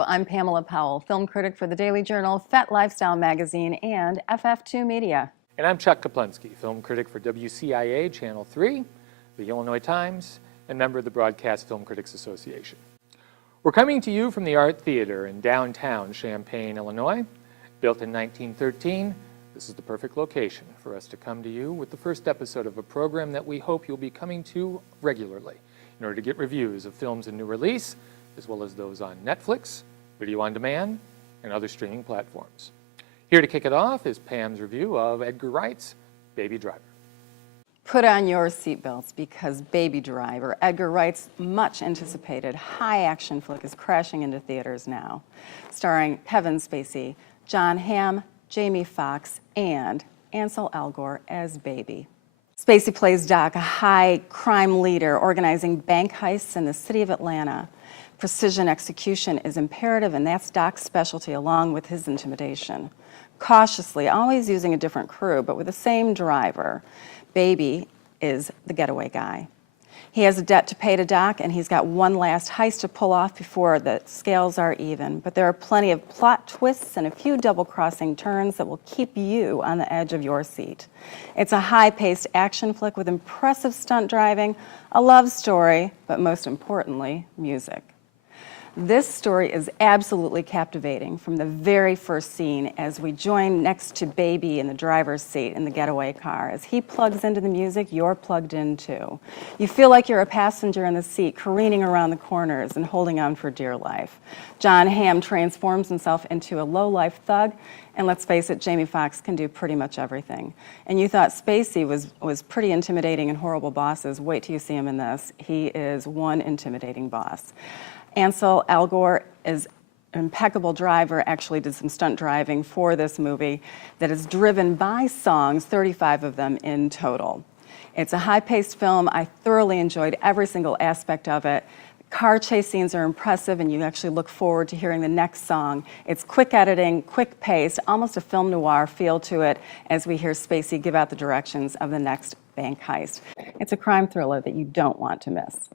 Hello, I'm Pamela Powell, film critic for the Daily Journal, Fet Lifestyle Magazine, and FF2 Media. And I'm Chuck Koplinski, film critic for WCIA Channel 3, the Illinois Times, and member of the Broadcast Film Critics Association. We're coming to you from the Art Theater in downtown Champaign, Illinois. Built in 1913, this is the perfect location for us to come to you with the first episode of a program that we hope you'll be coming to regularly in order to get reviews of films in new release, as well as those on Netflix, video on demand, and other streaming platforms. Here to kick it off is Pam's review of Edgar Wright's Baby Driver. Put on your seatbelts because Baby Driver, Edgar Wright's much anticipated high-action flick, is crashing into theaters now. Starring Kevin Spacey, John Hamm, Jamie Foxx, and Ansel Elgort as Baby. Spacey plays Doc, a high crime leader organizing bank heists in the city of Atlanta. Precision execution is imperative, and that's Doc's specialty, along with his intimidation. Cautiously, always using a different crew, but with the same driver, Baby is the getaway guy. He has a debt to pay to Doc, and he's got one last heist to pull off before the scales are even. But there are plenty of plot twists and a few double-crossing turns that will keep you on the edge of your seat. It's a high-paced action flick with impressive stunt driving, a love story, but most importantly, music. This story is absolutely captivating from the very first scene as we join next to Baby in the driver's seat in the getaway car. As he plugs into the music, you're plugged in too. You feel like you're a passenger in the seat, careening around the corners and holding on for dear life. John Hamm transforms himself into a low-life thug, and let's face it, Jamie Foxx can do pretty much everything. And you thought Spacey was pretty intimidating and horrible bosses. Wait till you see him in this. He is one intimidating boss. Ansel Elgort is an impeccable driver, actually did some stunt driving for this movie that is driven by songs, 35 of them in total. It's a high-paced film. I thoroughly enjoyed every single aspect of it. Car chase scenes are impressive, and you actually look forward to hearing the next song. It's quick editing, quick pace, almost a film noir feel to it as we hear Spacey give out the directions of the next bank heist. It's a crime thriller that you don't want to miss.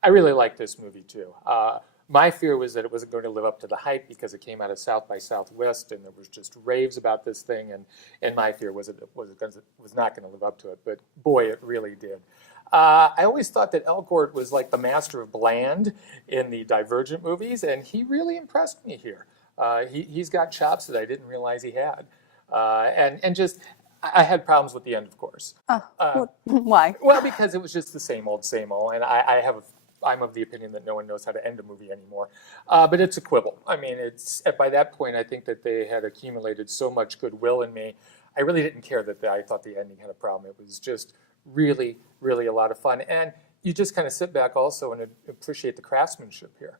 I really like this movie too. My fear was that it wasn't going to live up to the hype because it came out of South by Southwest and there was just raves about this thing, and my fear was it was not going to live up to it, but boy, it really did. I always thought that Elgort was like the master of bland in the Divergent movies, and he really impressed me here. He's got chops that I didn't realize he had. And just, I had problems with the end, of course. Why? Well, because it was just the same old, and I'm of the opinion that no one knows how to end a movie anymore. But it's a quibble. I mean, by that point, I think that they had accumulated so much goodwill in me. I really didn't care that I thought the ending had a problem. It was just really, really a lot of fun. And you just kind of sit back also and appreciate the craftsmanship here.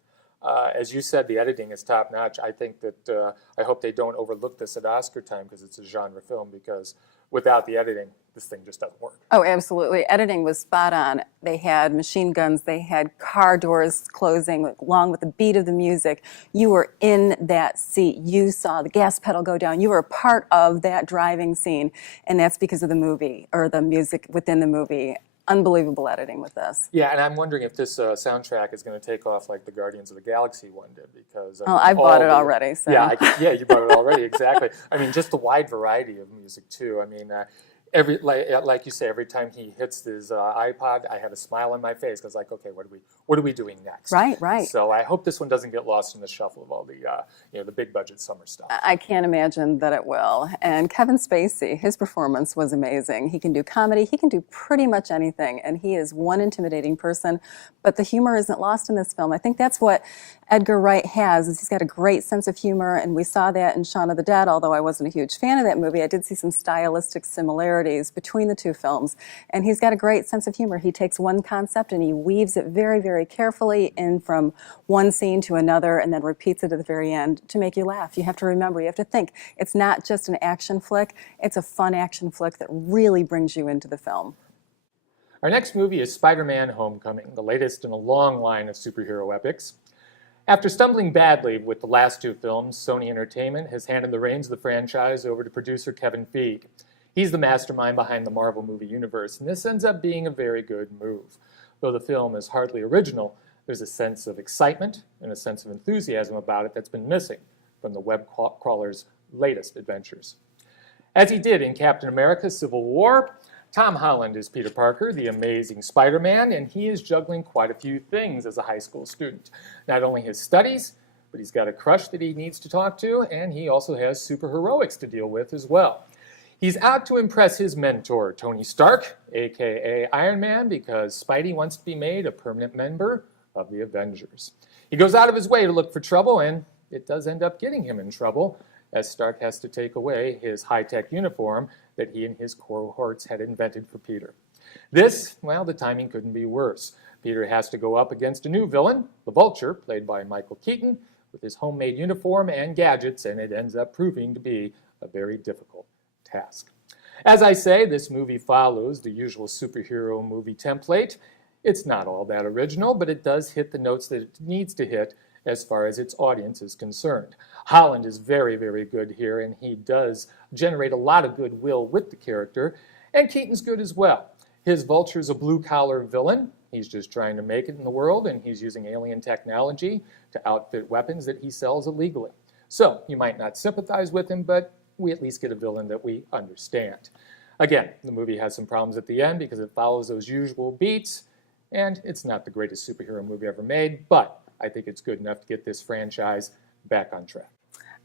As you said, the editing is top notch. I think that I hope they don't overlook this at Oscar time because it's a genre film, because without the editing, this thing just doesn't work. Oh, absolutely. Editing was spot on. They had machine guns, they had car doors closing along with the beat of the music. You were in that seat. You saw the gas pedal go down. You were a part of that driving scene, and that's because of the movie, or the music within the movie. Unbelievable editing with this. Yeah, and I'm wondering if this soundtrack is going to take off like the Guardians of the Galaxy one did, because I bought it already. So. Yeah, you bought it already, exactly. I mean, just the wide variety of music too. I mean, like you say, every time he hits his iPod, I had a smile on my face because, like, okay, what are we doing next? Right. So I hope this one doesn't get lost in the shuffle of all the the big budget summer stuff. I can't imagine that it will. And Kevin Spacey, his performance was amazing. He can do comedy. He can do pretty much anything, and he is one intimidating person. But the humor isn't lost in this film. I think that's what Edgar Wright has. Is he's got a great sense of humor, and we saw that in Shaun of the Dead. Although I wasn't a huge fan of that movie, I did see some stylistic similarities between the two films, and he's got a great sense of humor. He takes one concept and he weaves it very, very carefully in from one scene to another, and then repeats it at the very end to make you laugh. You have to remember, you have to think, it's not just an action flick, it's a fun action flick that really brings you into the film. Our next movie is Spider-Man: Homecoming, the latest in a long line of superhero epics. After stumbling badly with the last two films, Sony Entertainment has handed the reins of the franchise over to producer Kevin Feige. He's the mastermind behind the Marvel movie universe, and this ends up being a very good move. Though the film is hardly original, There's a sense of excitement and a sense of enthusiasm about it that's been missing from the web crawler's latest adventures. As he did in Captain America: Civil War, Tom Holland is Peter Parker, the amazing Spider-Man, and he is juggling quite a few things as a high school student. Not only his studies, but he's got a crush that he needs to talk to, and he also has superheroics to deal with as well. He's out to impress his mentor, Tony Stark, aka Iron Man, because Spidey wants to be made a permanent member of the Avengers. He goes out of his way to look for trouble, and it does end up getting him in trouble, as Stark has to take away his high-tech uniform that he and his cohorts had invented for Peter. This, well, the timing couldn't be worse. Peter has to go up against a new villain, the Vulture, played by Michael Keaton, with his homemade uniform and gadgets, and it ends up proving to be a very difficult task. As I say, this movie follows the usual superhero movie template. It's not all that original, but it does hit the notes that it needs to hit as far as its audience is concerned. Holland is very, very good here, and he does generate a lot of goodwill with the character, and Keaton's good as well. His Vulture's a blue-collar villain. He's just trying to make it in the world, and he's using alien technology to outfit weapons that he sells illegally. So you might not sympathize with him, but we at least get a villain that we understand. Again, the movie has some problems at the end because it follows those usual beats, and it's not the greatest superhero movie ever made, but I think it's good enough to get this franchise back on track.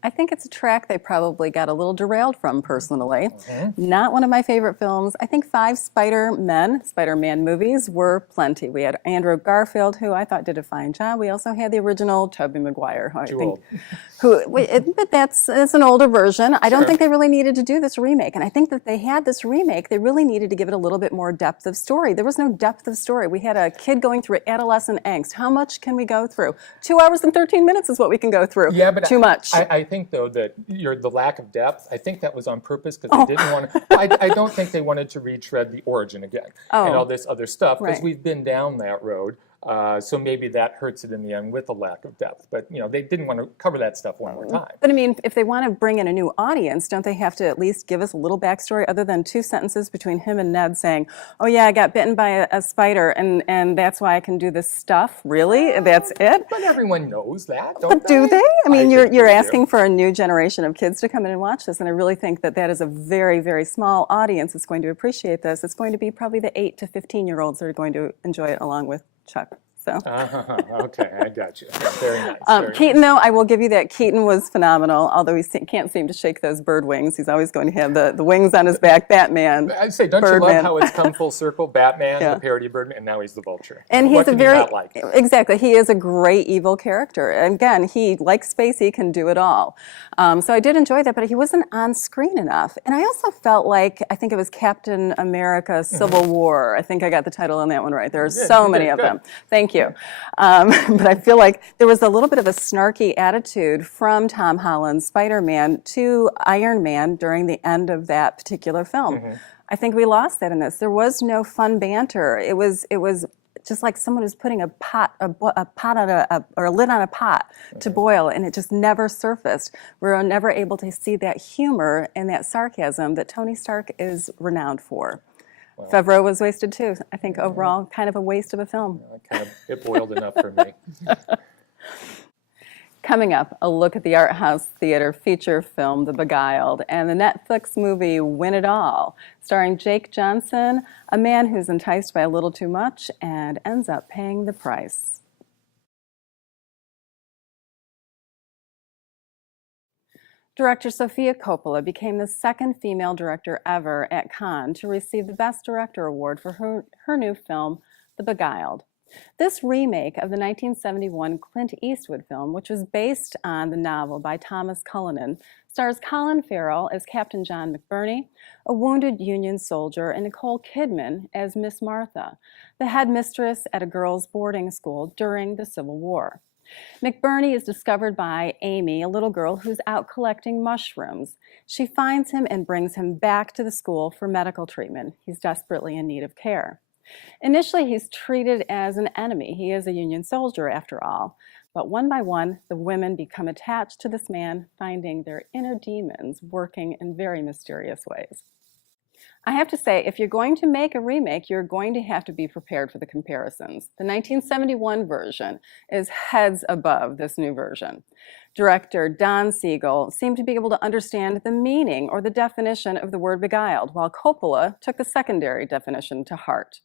I think it's a track they probably got a little derailed from personally. Not one of my favorite films. I think 5 Spider-Man movies were plenty. We had Andrew Garfield, who I thought did a fine job. We also had the original Tobey Maguire, who I think, but that's an older version. I don't think they really needed to do this remake. And I think that they had this remake, they really needed to give it a little bit more depth of story. There was no depth of story. We had a kid going through adolescent angst. How much can we go through? 2 hours and 13 minutes is what we can go through. Yeah, but too much. I think, though, that the lack of depth, I think that was on purpose because they didn't want to. I don't think they wanted to retread the origin again and all this other stuff because we've been down that road. So maybe that hurts it in the end with a lack of depth. But, they didn't want to cover that stuff one more time. But I mean, if they want to bring in a new audience, don't they have to at least give us a little backstory other than 2 sentences between him and Ned saying, oh yeah, I got bitten by a spider and that's why I can do this stuff? Really? That's it? But everyone knows that, don't But do they? I mean, think you're they asking do. for a new generation of kids to come in and watch this, and I really think that that is a very, very small audience that's going to appreciate this. It's going to be probably the 8 to 15-year-olds that are going to enjoy it along with Chuck. So. Okay, I got you. Yeah, very nice. Keaton, though, I will give you that. Keaton was phenomenal, although he can't seem to shake those bird wings. He's always going to have the wings on his back, Batman. I'd say, don't Birdman. you love how it's come full circle? Batman, the parody Birdman, and now he's the Vulture. And what he's a can you very, not like? exactly, he is a great evil character. And again, he, like Spacey, can do it all. So I did enjoy that, but he wasn't on screen enough. And I also felt like, I think it was Captain America: Civil War. I think I got the title on that one right. There are so many of them. Thank you. But I feel like there was a little bit of a snarky attitude from Tom Holland's Spider-Man to Iron Man during the end of that particular film. I think we lost that in this. There was no fun banter. It was just like someone was putting a pot on or a lid on a pot to boil, and it just never surfaced. We were never able to see that humor and that sarcasm that Tony Stark is renowned for. Well, Favreau was wasted too. I think overall, kind of a waste of a film. It boiled enough for me. Coming up, a look at the art house theater feature film, The Beguiled, and the Netflix movie Win It All, starring Jake Johnson, a man who's enticed by a little too much and ends up paying the price. Director Sofia Coppola became the second female director ever at Cannes to receive the Best Director award for her new film, The Beguiled. This remake of the 1971 Clint Eastwood film, which was based on the novel by Thomas Cullinan, stars Colin Farrell as Captain John McBurney, a wounded Union soldier, and Nicole Kidman as Miss Martha, the headmistress at a girls' boarding school during the Civil War. McBurney is discovered by Amy, a little girl who's out collecting mushrooms. She finds him and brings him back to the school for medical treatment. He's desperately in need of care. Initially, he's treated as an enemy. He is a Union soldier, after all. But one by one, the women become attached to this man, finding their inner demons working in very mysterious ways. I have to say, if you're going to make a remake, you're going to have to be prepared for the comparisons. The 1971 version is heads above this new version. Director Don Siegel seemed to be able to understand the meaning or the definition of the word beguiled, while Coppola took the secondary definition to heart.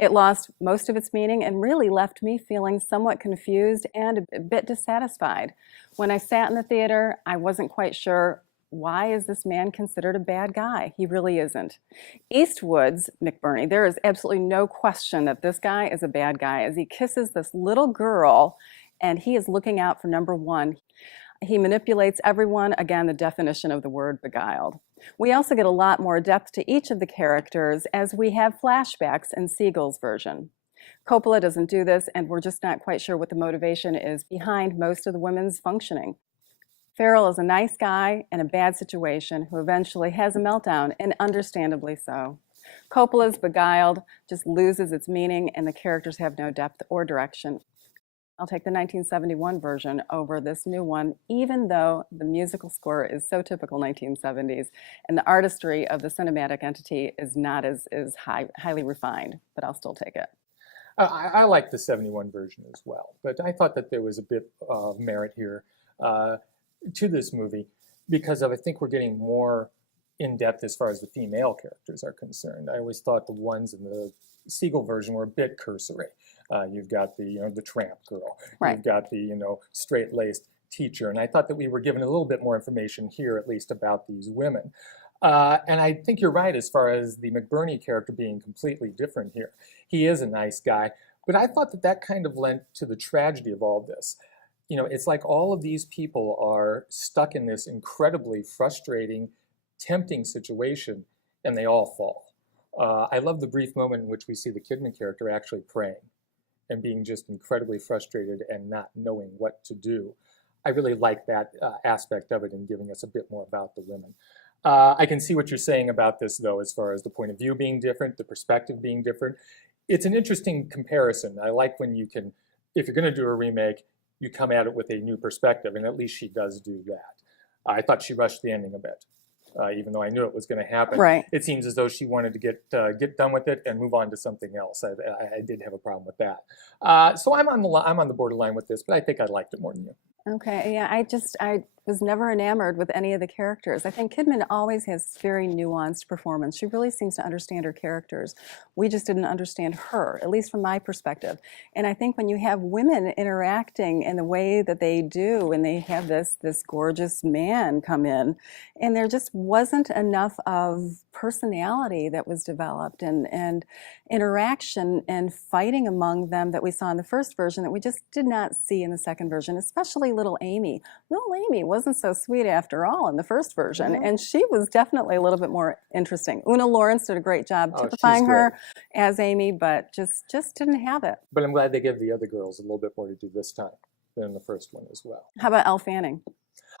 It lost most of its meaning and really left me feeling somewhat confused and a bit dissatisfied. When I sat in the theater, I wasn't quite sure, why is this man considered a bad guy? He really isn't. Eastwood's McBurney, there is absolutely no question that this guy is a bad guy as he kisses this little girl and he is looking out for number one. He manipulates everyone, again, the definition of the word beguiled. We also get a lot more depth to each of the characters as we have flashbacks in Siegel's version. Coppola doesn't do this, and we're just not quite sure what the motivation is behind most of the women's functioning. Farrell is a nice guy in a bad situation who eventually has a meltdown, and understandably so. Coppola's Beguiled just loses its meaning, and the characters have no depth or direction. I'll take the 1971 version over this new one, even though the musical score is so typical 1970s, and the artistry of the cinematic entity is not as highly refined, but I'll still take it. I like the 71 version as well, but I thought that there was a bit of merit here to this movie because I think we're getting more in depth as far as the female characters are concerned. I always thought the ones in the Siegel version were a bit cursory. You've got the tramp girl, right. You've got the straight-laced teacher, and I thought that we were given a little bit more information here, at least about these women. And I think you're right as far as the McBurney character being completely different here. He is a nice guy, but I thought that kind of lent to the tragedy of all this. It's like all of these people are stuck in this incredibly frustrating, tempting situation, and they all fall. I love the brief moment in which we see the Kidman character actually praying and being just incredibly frustrated and not knowing what to do. I really like that aspect of it and giving us a bit more about the women. I can see what you're saying about this, though, as far as the point of view being different, the perspective being different. It's an interesting comparison. I like when you can, if you're going to do a remake, you come at it with a new perspective, and at least she does do that. I thought she rushed the ending a bit, even though I knew it was going to happen. Right. It seems as though she wanted to get done with it and move on to something else. I did have a problem with that. So I'm on the borderline with this, but I think I liked it more than you. Okay, yeah, I was never enamored with any of the characters. I think Kidman always has very nuanced performance. She really seems to understand her characters. We just didn't understand her, at least from my perspective. And I think when you have women interacting in the way that they do, and they have this gorgeous man come in, and there just wasn't enough of personality that was developed and interaction and fighting among them that we saw in the first version that we just did not see in the second version, especially little Amy. Little Amy wasn't so sweet after all in the first version, and she was definitely a little bit more interesting. Una Lawrence did a great job typifying her as Amy, but just didn't have it. But I'm glad they gave the other girls a little bit more to do this time than in the first one as well. How about Elle Fanning?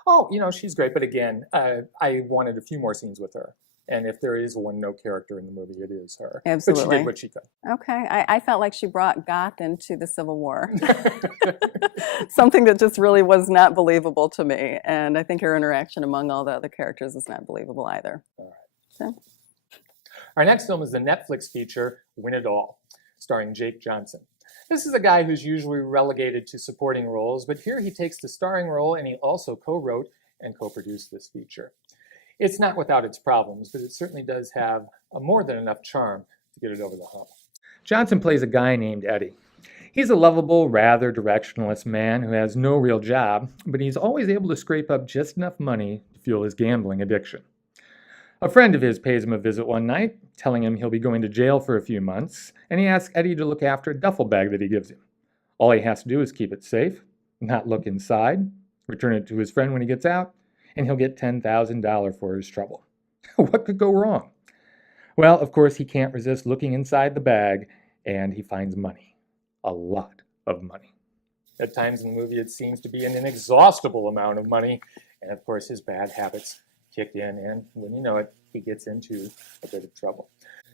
Oh, she's great, but again, I wanted a few more scenes with her. And if there is no character in the movie, it is her. Absolutely. But she did what she could. Okay. I felt like she brought goth into the Civil War. Something that just really was not believable to me. And I think her interaction among all the other characters is not believable either. All right. So. Our next film is the Netflix feature, Win It All, starring Jake Johnson. This is a guy who's usually relegated to supporting roles, but here he takes the starring role and he also co-wrote and co-produced this feature. It's not without its problems, but it certainly does have more than enough charm to get it over the hump. Johnson plays a guy named Eddie. He's a lovable, rather directionless man who has no real job, but he's always able to scrape up just enough money to fuel his gambling addiction. A friend of his pays him a visit one night, telling him he'll be going to jail for a few months, and he asks Eddie to look after a duffel bag that he gives him. All he has to do is keep it safe, not look inside, return it to his friend when he gets out, and he'll get $10,000 for his trouble. What could go wrong? Well, of course, he can't resist looking inside the bag, and he finds money. A lot of money. At times in the movie, it seems to be an inexhaustible amount of money, and of course, his bad habits kick in, and when you know it, he gets into a bit of trouble.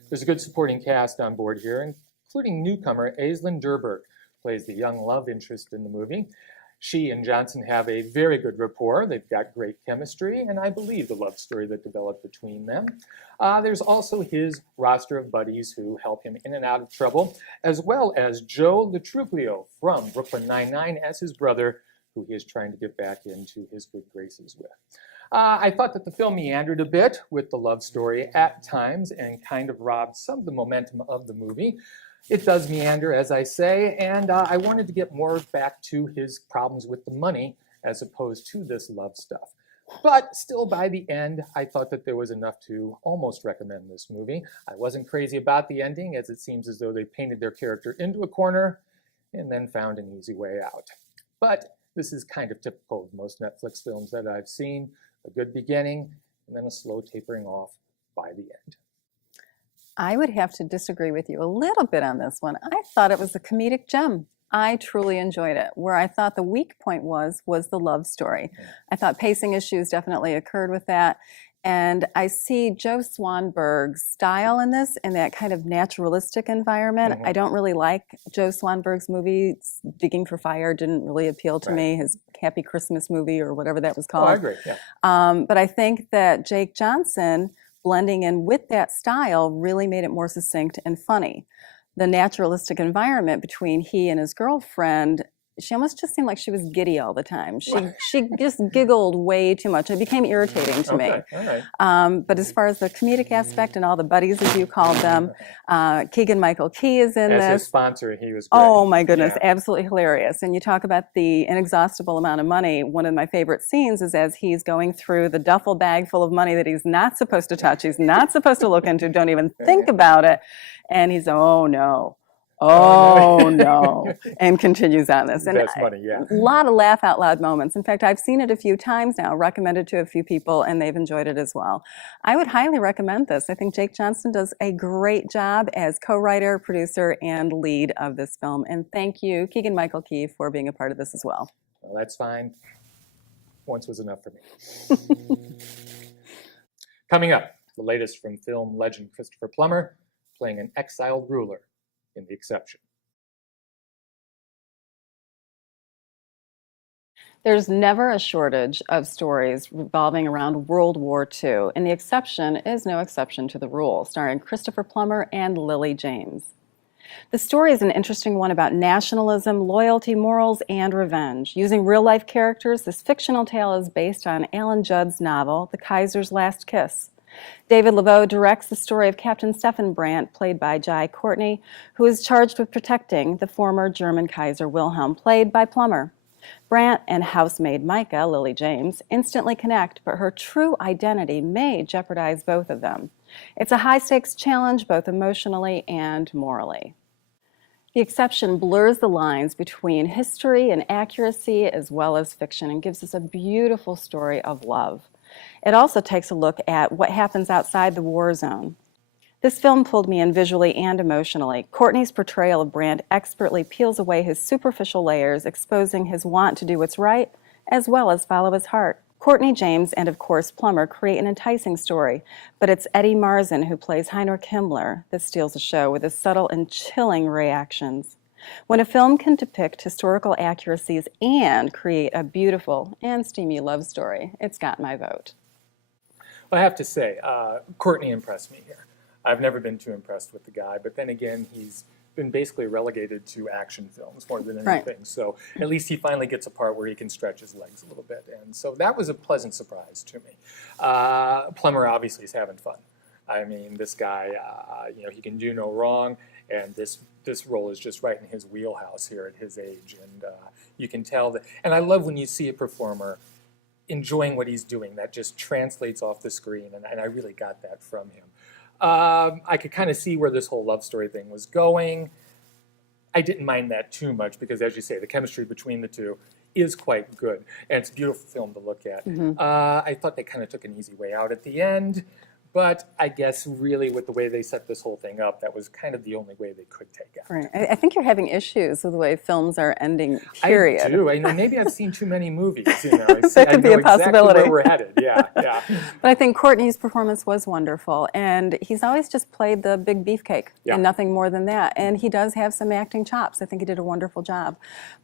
There's a good supporting cast on board here, including newcomer Aislinn Durberg, plays the young love interest in the movie. She and Johnson have a very good rapport. They've got great chemistry, and I believe the love story that developed between them. There's also his roster of buddies who help him in and out of trouble, as well as Joe Latruglio from Brooklyn Nine-Nine as his brother, who he is trying to get back into his good graces with. I thought that the film meandered a bit with the love story at times and kind of robbed some of the momentum of the movie. It does meander, as I say, and I wanted to get more back to his problems with the money as opposed to this love stuff. But still, by the end, I thought that there was enough to almost recommend this movie. I wasn't crazy about the ending, as it seems as though they painted their character into a corner and then found an easy way out. But this is kind of typical of most Netflix films that I've seen. A good beginning, and then a slow tapering off by the end. I would have to disagree with you a little bit on this one. I thought it was a comedic gem. I truly enjoyed it. Where I thought the weak point was the love story. I thought pacing issues definitely occurred with that. And I see Joe Swanberg's style in this, in that kind of naturalistic environment. I don't really like Joe Swanberg's movies. Digging for Fire didn't really appeal to me, his Happy Christmas movie or whatever that was called. Oh, I agree, yeah. But I think that Jake Johnson blending in with that style really made it more succinct and funny. The naturalistic environment between he and his girlfriend, she almost just seemed like she was giddy all the time. She just giggled way too much. It became irritating to me. All right. But as far as the comedic aspect and all the buddies, as you called them, Keegan-Michael Key is in As this. his sponsor, he was great. Oh my goodness, Yeah. absolutely hilarious. And you talk about the inexhaustible amount of money. One of my favorite scenes is as he's going through the duffel bag full of money that he's not supposed to touch, he's not supposed to look into, don't even think about it. And he's, oh no. Oh no, and continues on this. And That's funny, yeah. A lot of laugh out loud moments. In fact, I've seen it a few times now, recommended to a few people, and they've enjoyed it as well. I would highly recommend this. I think Jake Johnson does a great job as co-writer, producer, and lead of this film. And thank you, Keegan-Michael Key, for being a part of this as well. Well, that's fine. Once was enough for me. Coming up, the latest from film legend Christopher Plummer, playing an exiled ruler in The Exception. There's never a shortage of stories revolving around World War II, and The Exception is no exception to the rule, starring Christopher Plummer and Lily James. The story is an interesting one about nationalism, loyalty, morals, and revenge. Using real-life characters, this fictional tale is based on Alan Judd's novel, The Kaiser's Last Kiss. David Laveau directs the story of Captain Stefan Brandt, played by Jai Courtney, who is charged with protecting the former German Kaiser Wilhelm, played by Plummer. Brandt and housemaid Micah, Lily James, instantly connect, but her true identity may jeopardize both of them. It's a high-stakes challenge, both emotionally and morally. The Exception blurs the lines between history and accuracy as well as fiction and gives us a beautiful story of love. It also takes a look at what happens outside the war zone. This film pulled me in visually and emotionally. Courtney's portrayal of Brandt expertly peels away his superficial layers, exposing his want to do what's right, as well as follow his heart. Courtney James and, of course, Plummer create an enticing story, but it's Eddie Marsan, who plays Heinrich Himmler, that steals the show with his subtle and chilling reactions. When a film can depict historical accuracies and create a beautiful and steamy love story, it's got my vote. Well, I have to say, Courtney impressed me here. I've never been too impressed with the guy, but then again, he's been basically relegated to action films more than anything. Right. So at least he finally gets a part where he can stretch his legs a little bit. And so that was a pleasant surprise to me. Plummer obviously is having fun. I mean, this guy, he can do no wrong, and this role is just right in his wheelhouse here at his age. And you can tell that, and I love when you see a performer enjoying what he's doing. That just translates off the screen, and I really got that from him. I could kind of see where this whole love story thing was going. I didn't mind that too much because, as you say, the chemistry between the two is quite good, and it's a beautiful film to look at. I thought they kind of took an easy way out at the end, But I guess really with the way they set this whole thing up, that was kind of the only way they could take it. Right. I think you're having issues with the way films are ending, period. I do. I know maybe I've seen too many movies. That could be a possibility. Exactly where we're headed. Yeah, yeah. But I think Courtney's performance was wonderful, and he's always just played the big beefcake Yeah. and nothing more than that. And he does have some acting chops. I think he did a wonderful job.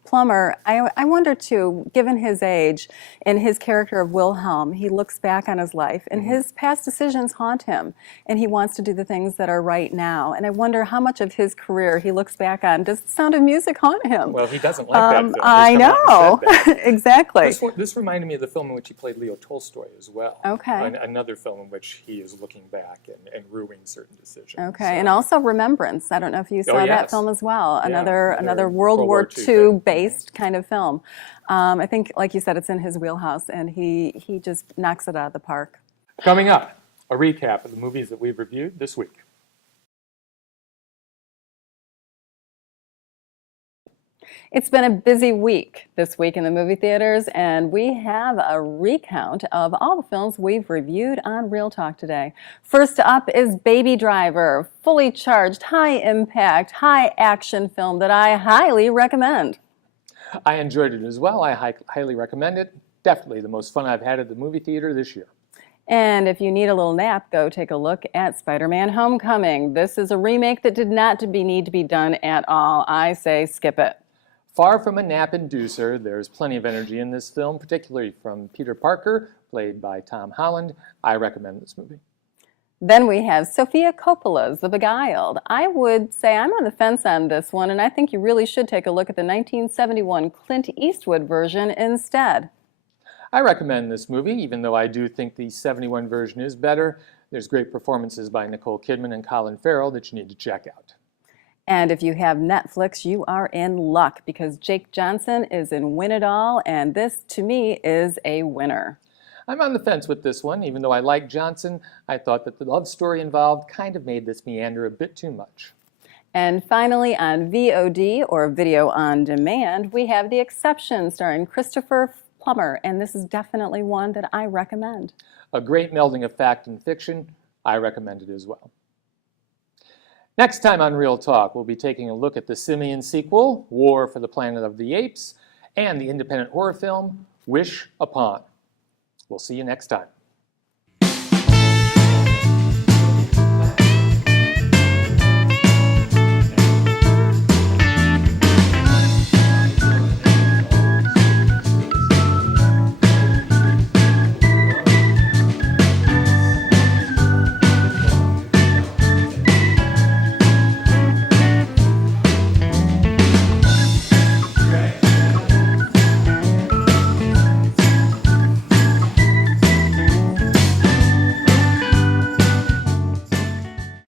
Plummer, I wonder too, given his age and his character of Wilhelm, he looks back on his life, and his past decisions haunt him, and he wants to do the things that are right now. And I wonder how much of his career he looks back on. Does The Sound of Music haunt him? Well, he doesn't like that film. I know. Exactly. This reminded me of the film in which he played Leo Tolstoy as well. Okay. Another film in which he is looking back and ruing certain decisions. Okay, So- and also Remembrance. I don't know if you saw that yes. film as well. Yeah, Another another World War World War II II thing. based kind of film. I think, like you said, it's in his wheelhouse, and he just knocks it out of the park. Coming up, a recap of the movies that we've reviewed this week. It's been a busy week this week in the movie theaters, and we have a recount of all the films we've reviewed on Real Talk today. First up is Baby Driver, fully charged, high-impact, high-action film that I highly recommend. I enjoyed it as well. I highly recommend it. Definitely the most fun I've had at the movie theater this year. And if you need a little nap, go take a look at Spider-Man Homecoming. This is a remake that did not need to be done at all. I say skip it. Far from a nap inducer, there's plenty of energy in this film, particularly from Peter Parker, played by Tom Holland. I recommend this movie. Then we have Sofia Coppola's The Beguiled. I would say I'm on the fence on this one, and I think you really should take a look at the 1971 Clint Eastwood version instead. I recommend this movie, even though I do think the 71 version is better. There's great performances by Nicole Kidman and Colin Farrell that you need to check out. And if you have Netflix, you are in luck because Jake Johnson is in Win It All, and this, to me, is a winner. I'm on the fence with this one. Even though I like Johnson, I thought that the love story involved kind of made this meander a bit too much. And finally, on VOD, or Video on Demand, we have The Exception, starring Christopher Plummer, and this is definitely one that I recommend. A great melding of fact and fiction. I recommend it as well. Next time on Real Talk, we'll be taking a look at the Simian sequel, War for the Planet of the Apes, and the independent horror film, Wish Upon. We'll see you next time.